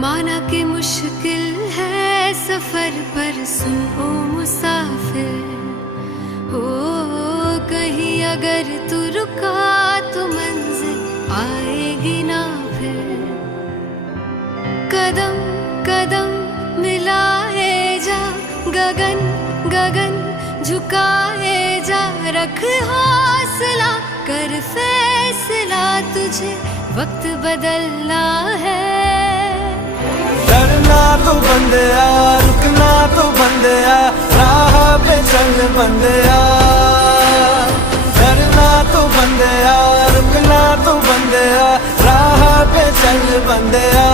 माना कि मुश्किल है सफर पर सुन ओ मुसाफिर, हो कहीं अगर तू रुका तो मंजिल आएगी ना फिर। कदम कदम मिलाए जा, गगन गगन झुकाए जा, रख हौसला कर फैसला, तुझे वक्त बदलना है। डरना तो बंदिया, रुकना तो बंदिया, राह पे चल बंदिया। डरना तो बंदिया, रुकना तो बंदिया, राह पे चल बंदिया।